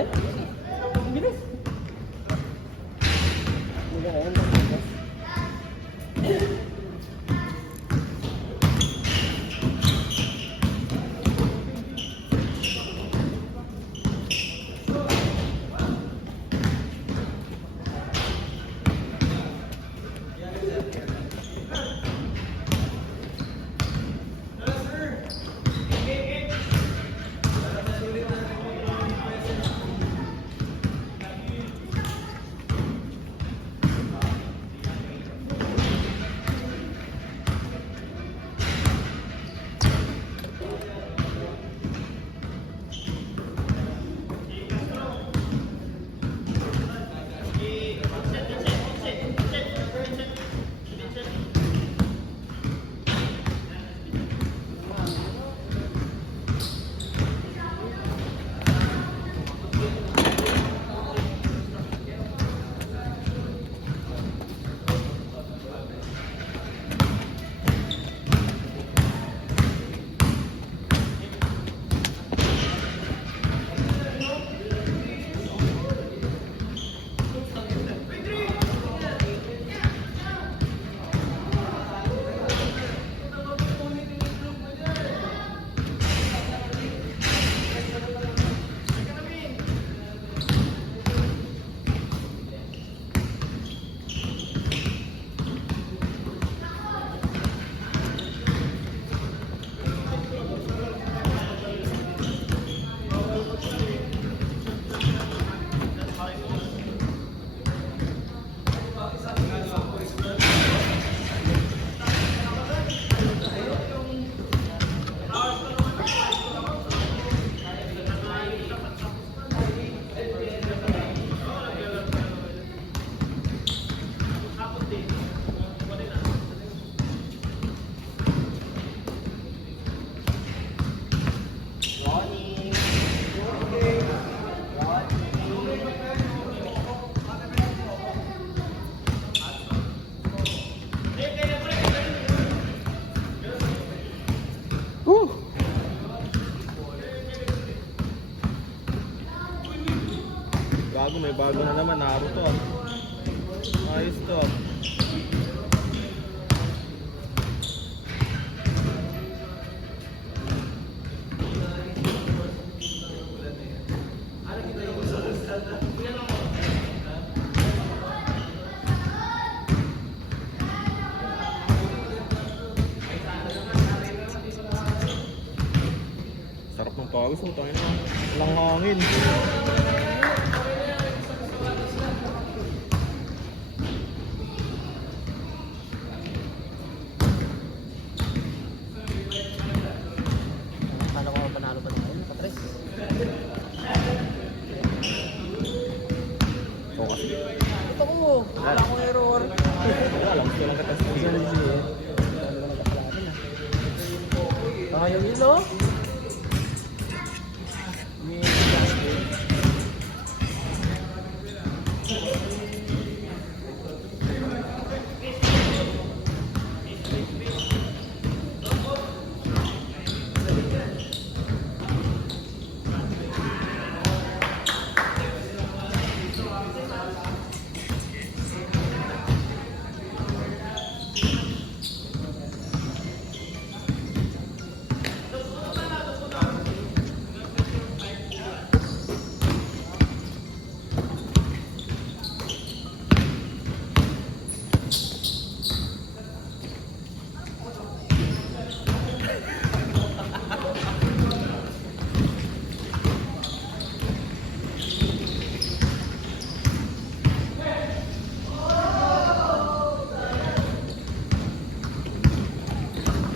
Ang bilis. Hindi ka ngayon. Bago, may bago na naman, Naruto ah. Ayos to ah. Sarap ng pawis, oh, tayo na. Walang hangin. Focus. Ito ko. Wala akong error. Alam ko lang katas. Ayaw yun, no?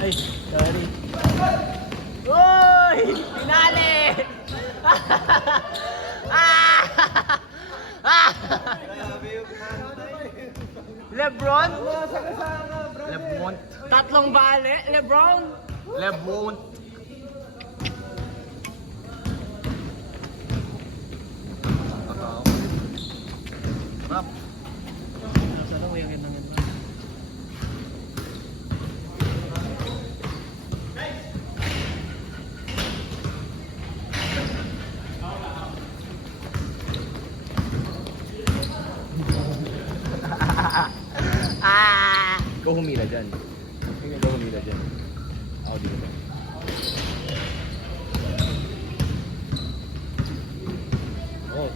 Ay, sorry. Uy! Pinali! Lebron? Lebron. Tatlong bale, Lebron? Lebron. Rap. Sana mo yung yan. daw humila dyan. Ikaw daw humila dyan. Ako dito ba? Oh.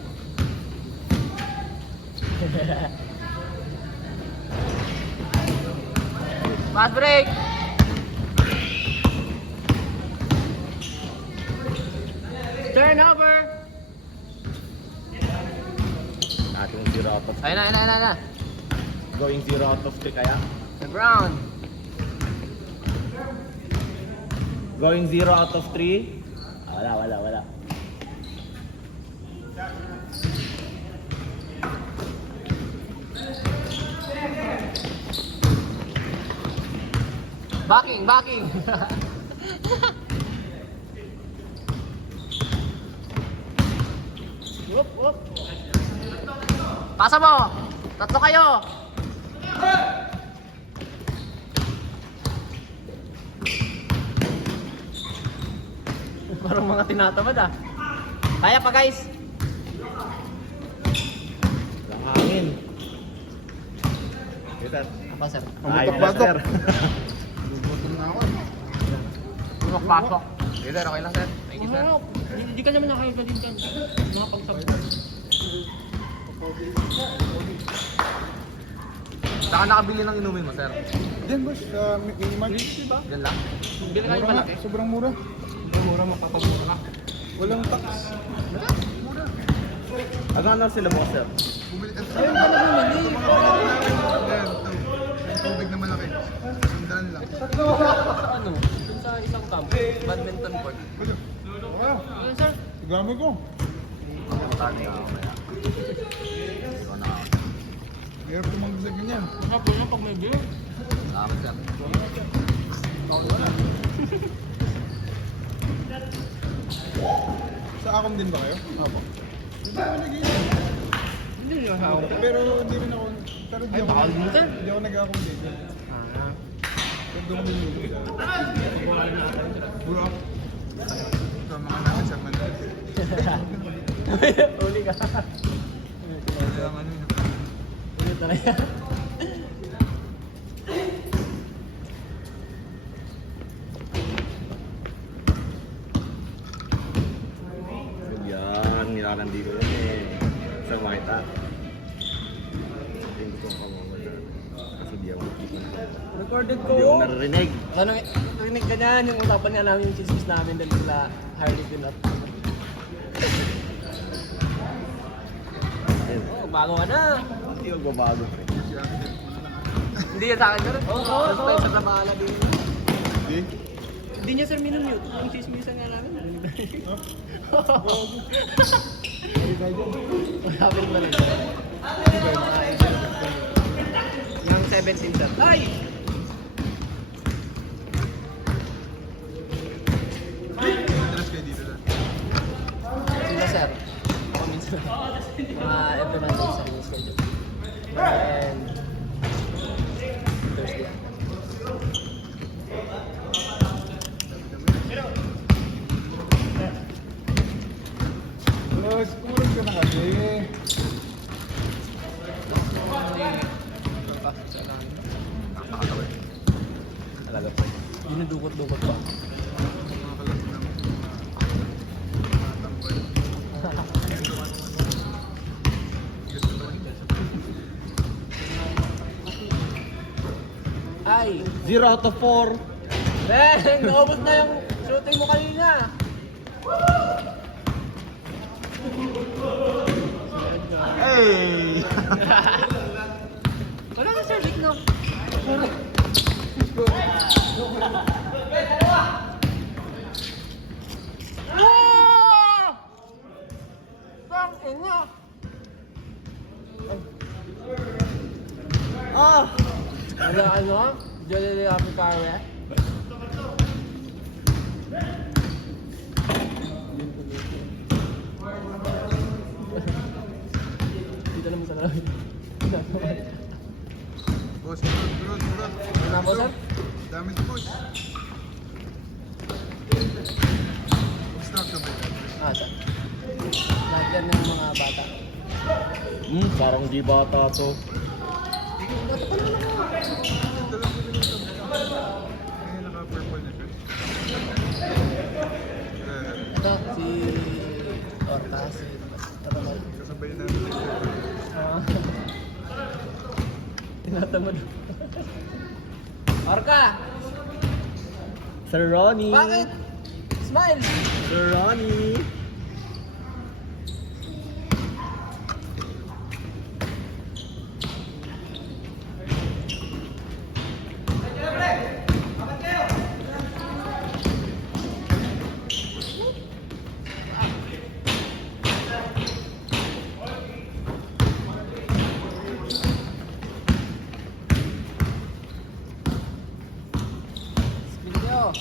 Fast break! Turnover! Ating 0 out of 3. Ayun na. Going 0 out of 3 kaya? LeBron. Going 0 out of 3? Wala. Backing. Whoop. Pasa mo! Tatlo kayo! Parang mga tinatamad ah. Kaya pa guys! Walang hangin. Yes, sir. Apa sir? Ayos na, sir. Pasok. Yes, sir. Okay lang, sir. Thank you, sir. Hindi ka naman nakakita din kan. Nakapagsabi. Saka nakabili ng inumin mo, sir? Diyan boss, sa Minimart. Diba? Yan lang? Bili kayo Mura nga, malaki. sobrang mura. Mura mapapamura ka. Walang tax. Hanggang ano sila mo, sir? Bumili ka sa mga pinili namin. Ayan, ito. Yung tubig na malaki. Sandaan lang. Ano? Dun sa isang camp. Badminton court. Ano? Wow, Ano sir? gamit ko. Tani ako kaya. Ikaw na ako. Hirap tumanggi sa ganyan. Masarap yun pag may beer. Salamat, sir. Sa akin din ba kayo? Apo. Hindi ako nag-iingat. Hindi nyo sa ako. Pero hindi rin ako, pero Ay, bawal din, sir. hindi ako nag-accommodate. Ah. Pero doon kami nilulog. Bawal na ako. Bro, ito mga namin sa Manila. Uli ka. Kaya ang ano yun. Uli talaga. Yan, nilalandi ko yun eh. Sa makita. Hindi ko kamamala. Kasi di ako makikita. Recorded Hindi ako naririnig. Ano, rinig ka niyan, yung usapan nga namin yung chismis namin dahil sila Harley Quinn at... Ayun. Oh, bago ka na. Hindi ako babago. Hindi yan sa akin sir. Oo. Basta tayo sa trabaho din. Hindi? Hindi niya sir minumute. Yung chismisan nga namin. Ay, tayo dyan. Sabi rin ba lang? Yung 17 sir. Ay! Madalas kayo dito lang. Sila sir. Ako minsan. Mga every Monday sa yung schedule. And Thursday. Boss, kumulog ka na kasi. Talaga pa. Dinudukot-dukot pa. Nakakalat ng mga tambay. Gusto ko rin. Ay! 0 out of 4. Ben! Naubos na yung shooting mo kanina! Hey! Wala ka sir, no? Bang! Ina! Ah! Ano? Jolly Africare? Dito naman sa kalawin. Boss, turot. Ano po sir? Dami si boss. Stop ka ba? Ah, sir. Lahat yan ng mga bata. Parang di bata to. Bata pa naman ako. Ito lang Ay, naka-purple na siya. Ito, si Orca, si Tatamad. Kasabay na. Tinatamad. Orca! Sir Ronnie! Bakit? Smile! Sir Ronnie! Spin nyo!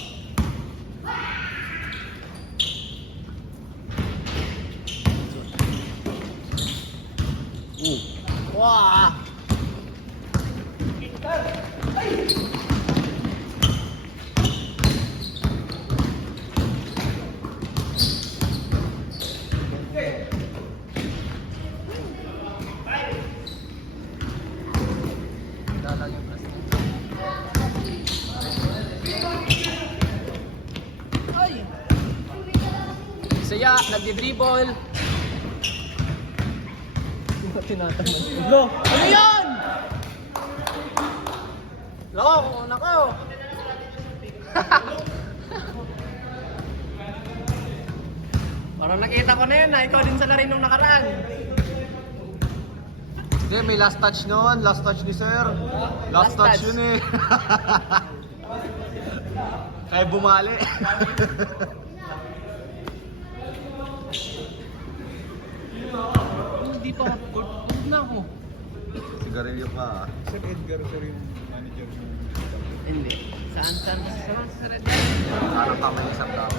Wah! Dalang yung plus niya. Ay! Saya, nagdi-dribble. Hindi ko tinatamad. Lo! Ano yan? Loko, kung una ko. Parang nakita ko na yun na ikaw din sa laro nung nakaraan. Hindi, may last touch noon. Last touch ni Sir. Last touch. yun eh. Kaya bumali. Hindi pa ako. Huwag na ako. Sigarilyo pa ah. Sir Edgar, sir yung manager mo. Hindi. Saan ba sa Red? Sana tama yung isang tao.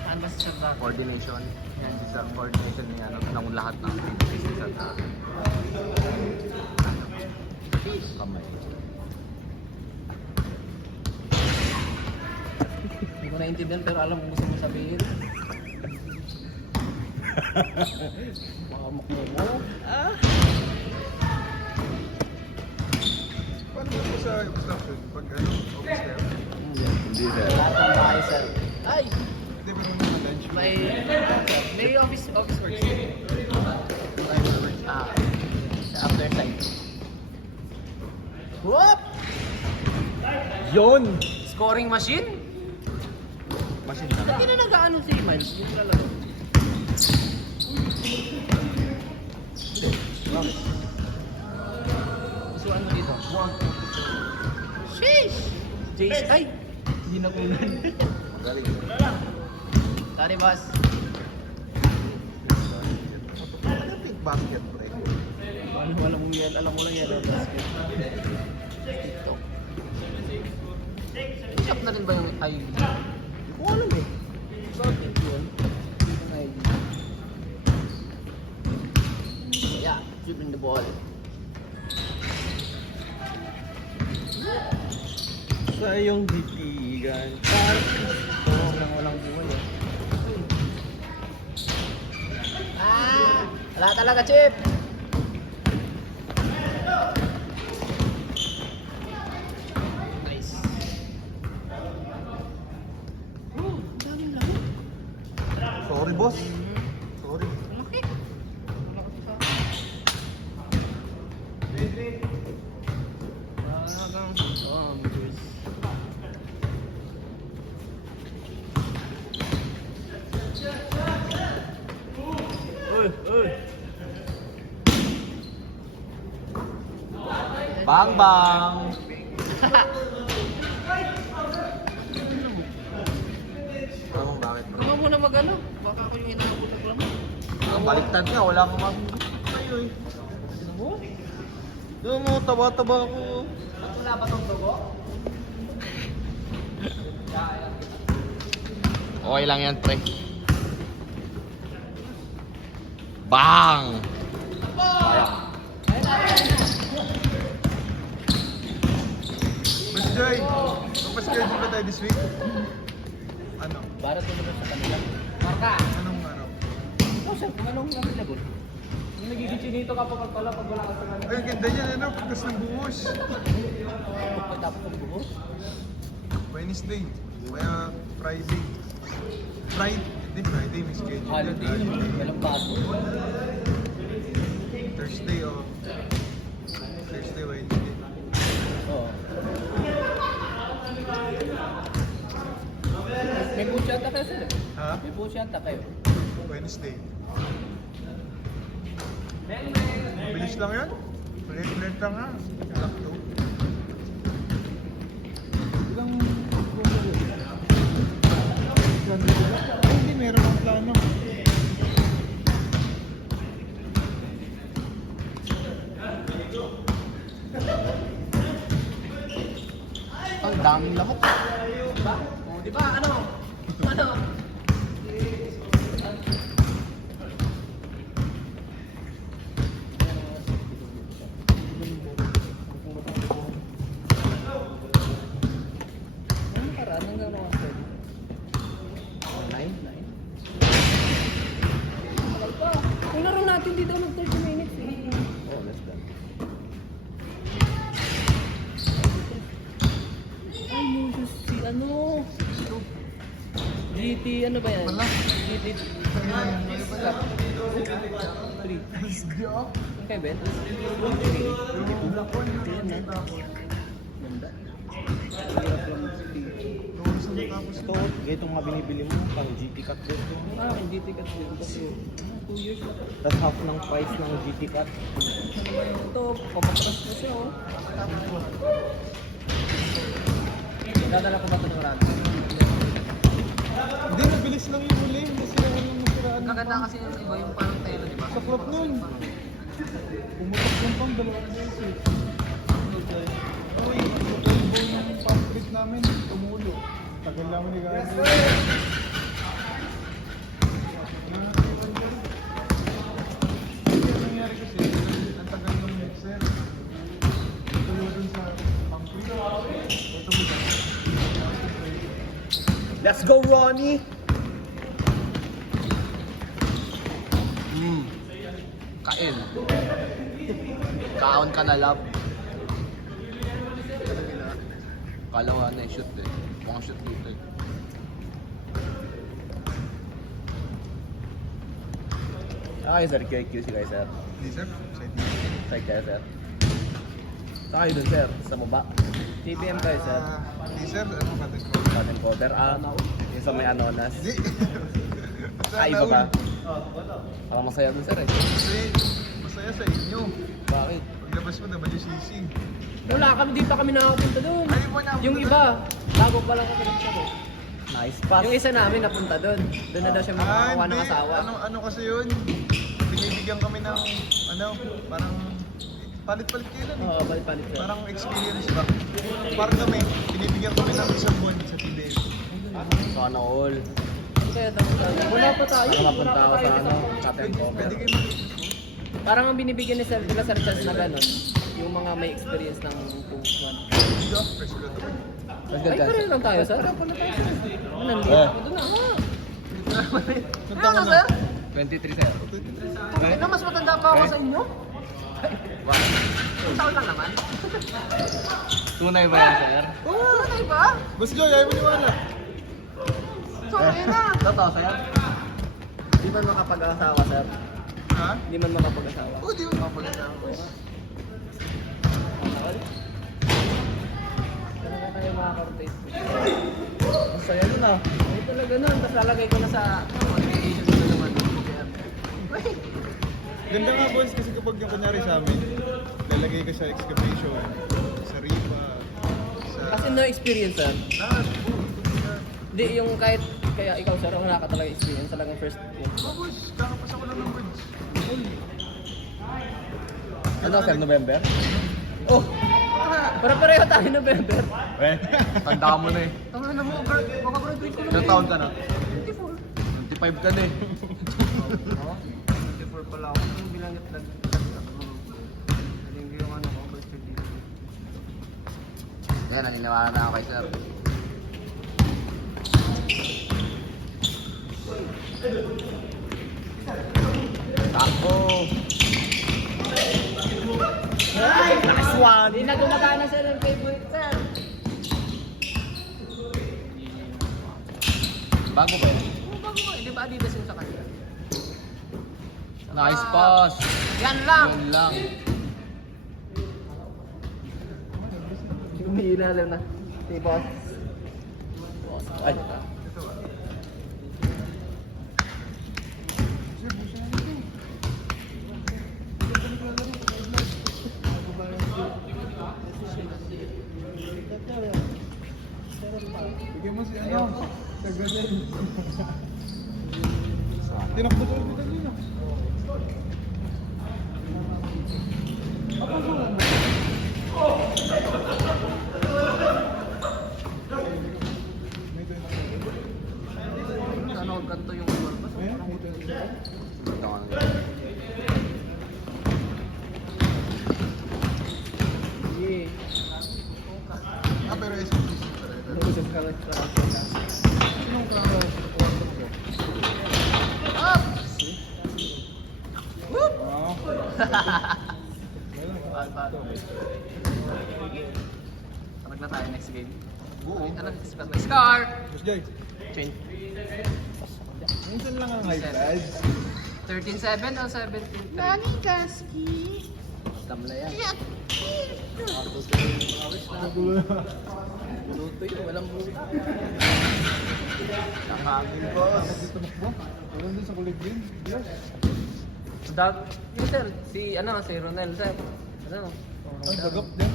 Saan ba sa Sarda? Coordination. Yan, sa coordination ni ano, ng lahat ng activities ni Sir na. Kamay. Hindi ko naintindihan pero alam kung gusto mo sabihin. Makamok mo. Paano mo sa obstruction? Pag ano, office kayo? Hindi sir. Lahat ng bahay sir. Ay! Hindi, pero mga lunch. May office works. Sa after side. Whoop! Yon! Scoring machine? Machine Ba't na. di na nag-ano si Miles? Yung lalaro. Gustuan mo dito? Sheesh! Jace, ay! Hindi na kunan. Magaling. Sorry, boss. Ano pink basket, pre? Alam mo yan, alam mo lang yan. Basket. TikTok. Shop na rin ba yung ID? Hindi ko alam eh. Bakit yun? Yung ID. Yeah, shooting the ball. Sa iyong bitigan. Walang buhay eh. Wala talaga, Chip! Nice. Oh, daming lang. Sorry, boss. Sorry. Malaki. Malaki sa... Talagang zombies. Uy, uy. Bang, bang! Alam mo bakit, bro? Ano mo na mag-ano? Baka ako yung inaabot lang. Ang baliktad nga, wala akong sa'yo eh. Ano mo? Doon mo, taba-taba ako. Wala ba tong dugo? Okay lang yan, pre. Bang! Mas Joy, magpa-schedule ba tayo this week? Ano? Para sa sa kanila. Marka! Anong araw? Oh, sir, kung anong available? Yung nagiging chinito ka pag pala pag wala ka sa kanila. Ay, ganda yan, ano? Pagkas ng buhos. Pagkatapos ng buhos. Wednesday. Kaya Friday. Friday may schedule. Holiday. Walang bago. Thursday, oh. Thursday, Wednesday. Oo. May push yata kayo sila. Ha? May push yata kayo. Wednesday. Bilis lang yan. Ulit lang nga. Sakto. Ilang promo yun? Hindi, meron akong plano. Ang daming lahok. Diba? Oh, diba? Ano? Ano? Ano para? Anong gano'n ako sa'yo? 9? Tagal pa. Kung laro natin dito ng 30 minutes eh. Oh, less than. Ay, Moses, si ano? GT, ano ba yan? Wala. GT. Cup. 3. Ang kay Ben? 3. Yan na. Ganda. Hirap lang mag-speed. Ito, ito mga binibili mo, pang GT Cut din to. Ah, ang GT Cup din. Kasi 2 years na. Tapos half ng price ng GT Cut. Ito, papatras na siya oh. Dadala ko ba ito ng rad? Hindi, mabilis lang yung huli. Hindi sila yung masiraan. Maganda kasi yung iba yung parang telo, di ba? Saklap nun. Pumutok yung pang dalawang beses. Uy, yung bowl ng pump trip namin, tumulo. Tagal namin ni Gagi. Kasi ang nangyari kasi, ang tagal ng mixer. Tulo dun sa pump trip. Ito mo ba? Let's go, Ronnie! Kain. Kaon ka na, love. Kala ko na shoot eh. Mukhang shoot dito eh. Okay, sir. QQ guys, sir. Hindi sir, side Side kayo, sir. Saan kayo dun, sir? Sa baba? TPM kayo, sir. Hindi sir, ano ka din ko? Pattern coder. Yung sa may anonas. Hindi. Ah, iba ba? Parang masaya dun, sir eh. Kasi masaya sa inyo. Bakit? Paglabas mo WCC. Wala kami, di pa kami nakapunta doon. Ay, wala ako Yung doon. iba, bago pa lang kami nagsabi. Nice pass. Yung isa namin napunta doon. Doon na daw siya makakuha ng asawa. Ano kasi yun? Binibigyan kami ng, parang palit-palit kayo lang eh. Oo, palit-palit siya. Parang experience ba? Parang kami, binibigyan kami ng isang buwan sa TBL. Sana all. Kaya wala pa tayo. Ano Wala napunta pa ako tayo sa sa ano? isang Pattern Pwede cover. kayo mag Parang ang binibigyan ni Sir Charles na gano'n, yung mga may experience ng post one. video, first ko to. Let's go, Ay, guys. pareho lang tayo, sir. Wala tayo, sir. Nandito Eh. ako doon ah. Nagtama Ano, na. sir? 23, sir. Ano, mas matanda pa ako sa inyo? Wow. Isang taon lang naman. Tunay ba yan, sir? Oo, ano ba? Boss Joy, ayaw mo niwala. So, ayun na. Totoo, sir? Di man makapag-asawa, sir? Ha? Di man makapag-asawa. Oo, di mo mapagandang ko. Talaga tayo makaka-rotate. Ang saya nun ah. Ay, talaga nun. Tapos lalagay ko na sa notification ko na naman. Wait. Ganda nga boys kasi kapag yung kunyari sa amin, lalagay ka sa excavation, sa ripa, sa... Kasi na-experience, sir. Lahat. Hindi, yung kahit kaya ikaw, sir, wala ka talaga experience. Talagang first yun. Oh boys, kakapasa ko lang ng words. Ano, sir? November? Oh! Para-pareho tayo November. Eh, tanda mo na eh. Tama na mo, makagraduate ko lang. Ilang taon ka na? 24. 25 ka na eh. 24 pala ako. Yung bilang hindi yung ano ko, birth certificate. Yan, naniniwala na ako kay sir. Takbo! one. Hindi na gumagana sir yung favorite sir. Bago ba yun? Oh, bago mo. Di ba Adidas yung sa kanya? Nice pass. Yan lang. Yun lang. Humihila lang na. Tipo. Ay. Bigyan mo si ano. Tagadin. Tinakbo sa hospital yun ah. Sana huwag ganito yung goal ba? Ito nga. Sige. Pero SMPC pa rin. Lusog ka lang sa Anong klaro? Up! Tarag na tayo next game. Ano next score? Boss Jay, Change. minsan lang ang high blood. 13-7 o 17-3? Nani Kaski? Tamla yan. Nagulo na. Luto yun, walang buta. Nakangin boss. Tumakbo. Wala din sa kulig din. Yes. Yun sir, si Ronel sir. Ano? Ay, bagap din.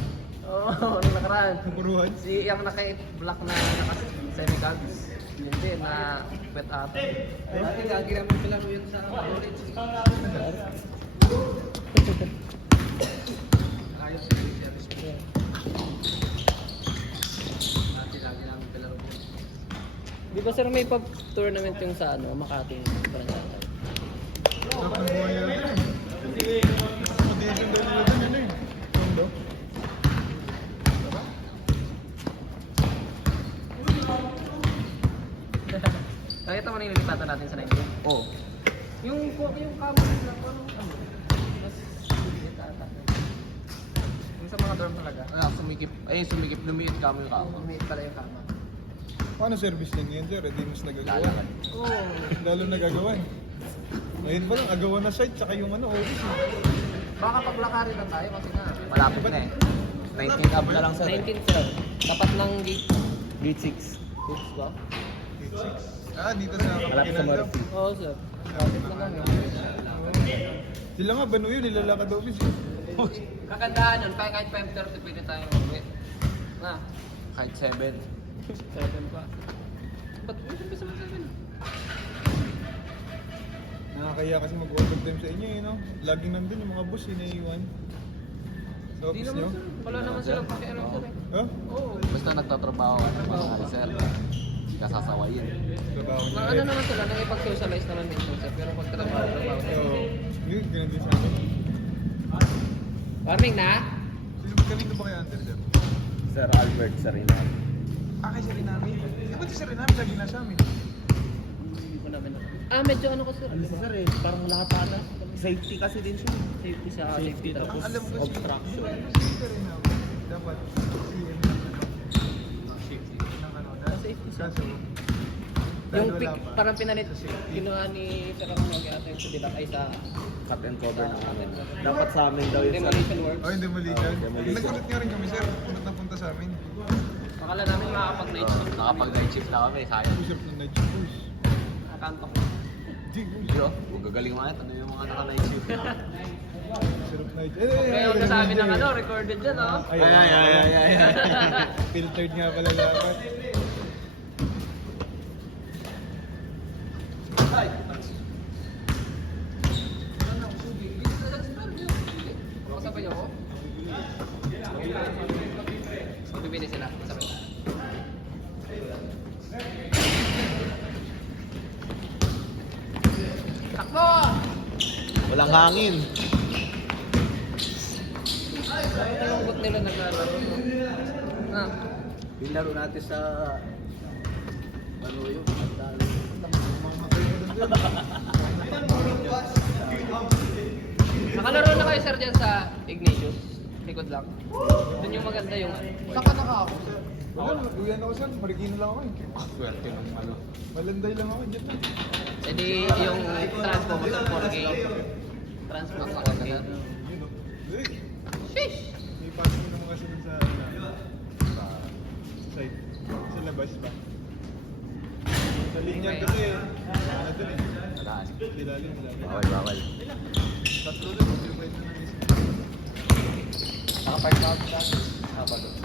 Oo, anong nakaraan? Napuruhan. Si yung naka-black na naka-semi-cags. Yun din, na pet ata. Dati gagi namin palaro yun sa college. Ayos yung service mo. Dati lagi namin palaro yun. Di ba sir may pag-tournament yung sa Makati? Barangay? Tapos buhay nila din. Accommodation daw nila din. Ano yun? Tondo? Nakita mo na yung lilipatan natin sa 19? Oh. Yung kamo nila, mas legit ata. Yung sa mga dorm talaga. Sumikip, lumiit kami yung kamo. Umiit pala yung kama. Paano service din yun, sir? Hindi mas nagagawa. Lalakad. Oo. Lalo nagagawa eh. Ngayon pa lang, agawan na site, tsaka yung ano, office eh. Baka paglakarin lang tayo kasi nga. Malapit na eh. 19 up na lang sa 19 sir. Tapat ng gate. Gate 6. Oops ba? 8-6. Ah, dito sa Malapit sa Kapakinandam. Murphy. Oo sir. Tapos na lang Sila nga, Banu yun, nilalakad office eh. Kagandahan nun, kahit 5:30 pwede tayong umuwi. Na, Kahit 7. 7 pa. Ba't pwede sa 7? Nakakaya kasi mag-overtime sa inyo eh, no? Laging nandun yung mga boss, naiiwan. Sa Hindi office naman nyo. sir. Wala naman silang pakialam sir eh. Ha? Oo. Basta nagtatrabaho ka ng mga sir. Hindi ka sasawayin. Trabaho Na ano naman sila, nakipag-socialize naman minsan sir. Pero pag trabaho. Oo. Yun, ganun din sa akin. Warming na? Sino kanino ba kayo under, sir? Sir Albert Sarina. Ah, kay Sir Inami. Eh, ba't si Sir Inami lagi nasa amin? Hindi ko namin. Medyo ano ko sir. Sir eh, parang lahat na. Safety kasi din siya. Safety sa safety tapos Alam ko si obstruction. si Sir Inami. Dapat CM ng ano. Ng ano. Safety sa Kaso, yung dahil pick, wala pa. parang pinalit, Sa safety. kinuha ni Sir Ramon yata yung Sudilat ay sa Cut and cover ng amin. Dapat sa amin daw yun. demolition works. Oh, yung demolition. Oh, demolition. Nagkunot nga rin kami, sir. Kunot na punta sa amin. Akala namin makakapag-night shift. Nakapag night shift na kami, sayang. Usap ng night shift, boys. Nakantok. Di, boys. Yo, kung gagaling mga ito, ano yung mga naka-night shift? Sarap night. Kaya huwag sabi ng ano, recorded dyan oh. Ay. Filtered nga pala dapat. Kasabay ako? Bibili sila. Kasabay. Takbo! Walang hangin. Anong gut nila naglalaro? Ah. Yung laro natin sa... Ano yun? Nakalaro na kayo sir dyan sa Ignatius? likod lang. Doon yung maganda yung Saka naka ako, sir. Wala, nagduyan ako, sir. Marigino lang ako eh. Swerte ng ano. Malanday lang ako dyan. eh di yung transpo mo sa 4K. Transpo sa 4K. Yun o. Sheesh! May pass mo naman kasi dun sa side. Sa labas ba? Sa linya kasi, ano dun eh. Magaan. Dilalim. Bawal. Tatlo dun, mag-revive na namin. Naka-park na ako dati. Tama doon.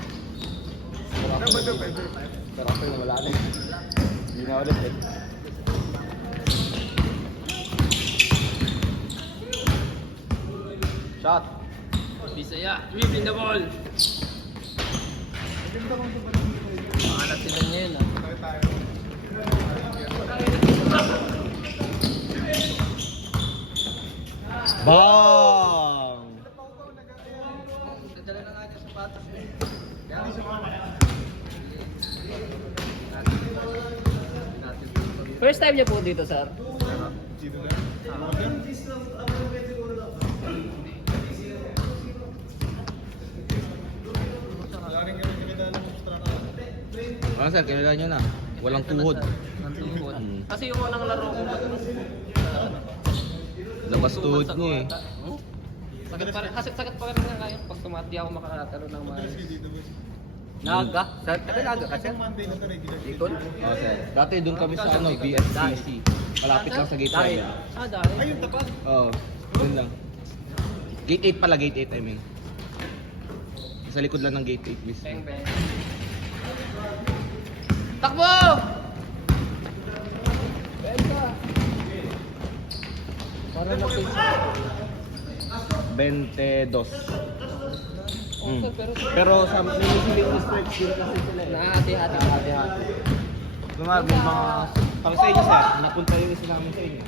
Ano ba doon, pwede? Pero ako yung wala na eh. Hindi na ulit eh. Shot! Bisaya, whip in the ball! Maganda kung sa balang dito eh. Makalat sila niya yun ah. Tayo tayo. Bang! Dadala na nga yung sapatos eh. First time niya po dito, sir? Dito na. Modern. Wala rin kami nakilala ng instructor. Ano sir, kilala nyo na. Walang tuhod. Ang tuhod. Mm. Kasi yung unang laro ko Labas tuhod niya eh. Sakit pa rin, kasi sakit pa rin nga ngayon pag tumati ako makakatalo ng mga... Madalas kayo dito boss. Naga? Sir, naga ka sir? Isang Monday na ito regular. Likod? Oo sir. Dati doon kami sa ano, BSCC. Malapit lang sa gate 7. Ah, dahil. Ayun, tapat. Oo, doon lang. Gate 8 pala, gate 8 I mean. Sa likod lang ng gate 8 mismo. Bang, bang. Takbo! Benta! Para mag-face. 22. Oh, sir, Pero sa may miscellaneous strikes din kasi sila eh. Nahati-hati. Hati-hati. May mga, para sa inyo sir, napunta yung isa namin sa inyo.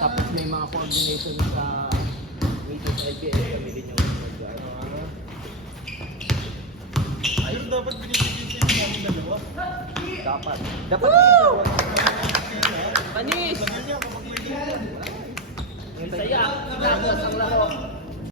Tapos may mga coordination sa meeting sa LPS kami din yung Ayun, dapat binibigyan siya yung kami dalawa. dapat. Dapat isa. Panis! Lagyan niya kapag may ganyan. Bisaya! Inagos ang laro.